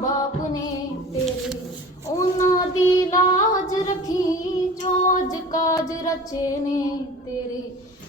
ਬਾਪ ਨੇ ਤੇਰੇ, ਉਹਨਾਂ ਦੀ ਲਾਜ ਰੱਖੀ, ਜੋ ਕਾਜ ਰਚੇ ਨੇ ਤੇਰੇ।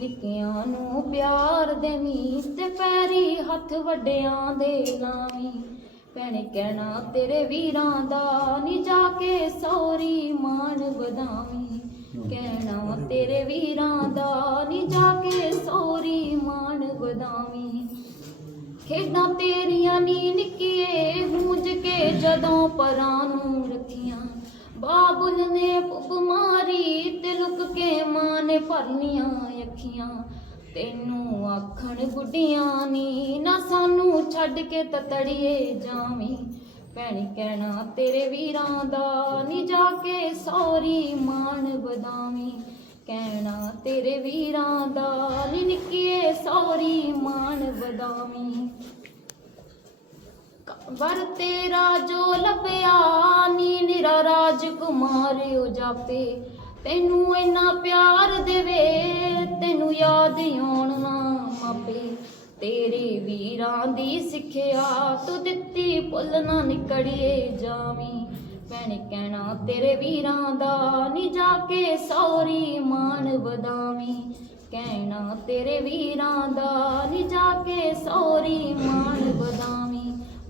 ਨਿੱਕਿਆਂ ਨੂੰ ਪਿਆਰ ਦੇਵੀਂ ਤੇ ਪੈਰੀ ਹੱਥ ਵੱਡਿਆਂ ਦੇ ਲਾਵੀਂ। ਭੈਣੇ ਕਹਿਣਾ ਤੇਰੇ ਵੀਰਾਂ ਦਾ ਨੀ ਜਾ ਕੇ ਸੌਰੀ ਮਾਣ ਵਧਾਵੀਂ। ਕਹਿਣਾ ਤੇਰੇ ਵੀਰਾਂ ਦਾ ਨੀ ਜਾ ਕੇ ਸੌਰੀ ਮਾਣ ਵਧਾਵੀਂ। ਖੇਡਾਂ ਤੇਰੀਆਂ ਨੀ ਨਿੱਕੀਏ ਜਦੋਂ ਪਰਾਂ ਨੂੰ ਰੱਖੀਆਂ, ਬਾਬੁਲ ਨੇ ਪੁੱਪ ਮਾਰੀ ਤੇ ਲੁਕ ਕੇ ਮਾਂ ਨੇ ਭਰਨੀਆਂ ਅੱਖੀਆਂ। ਤੈਨੂੰ ਆਖਣ ਗੁੱਡੀਆਂ ਨੀ, ਨਾ ਸਾਨੂੰ ਛੱਡ ਕੇ ਤਤੜੀਏ ਜਾਵੀਂ। ਭੈਣੀ ਕਹਿਣਾ ਤੇਰੇ ਵੀਰਾਂ ਦਾ, ਨੀ ਜਾ ਕੇ ਸੌਰੀ ਮਾਣ ਵਧਾਵੀਂ। ਕਹਿਣਾ ਤੇਰੇ ਵੀਰਾਂ ਦਾ, ਨੀ ਨਿੱਕੀਏ ਸੌਰੀ ਮਾਣ ਵਧਾਵੀਂ। ਵਰ ਤੇਰਾ ਜੋ ਲੱਭਿਆ ਨੀ ਨਿਰਾ ਰਾਜ ਕੁਮਾਰਿਓ ਜਾਪੇ ਤੈਨੂੰ ਇੰਨਾ ਪਿਆਰ ਦੇਵੇ, ਤੈਨੂੰ ਯਾਦ ਆਉਣ ਨਾ ਮਾਪੇ। ਤੇਰੇ ਵੀਰਾਂ ਦੀ ਸਿੱਖਿਆ, ਤੂੰ ਦਿੱਤੀ ਭੁੱਲ ਨਾ ਨਿਕੜੀਏ ਜਾਵੀਂ ਭੈਣੇ ਕਹਿਣਾ, ਤੇਰੇ ਵੀਰਾਂ ਦਾ ਨੀ ਜਾ ਕੇ ਸੌਰੀ ਮਾਣ ਵਧਾਵੀਂ। ਕਹਿਣਾ, ਤੇਰੇ ਵੀਰਾਂ ਦਾ ਨੀ ਜਾ ਕੇ ਸੌਰੀ ਮਾਣ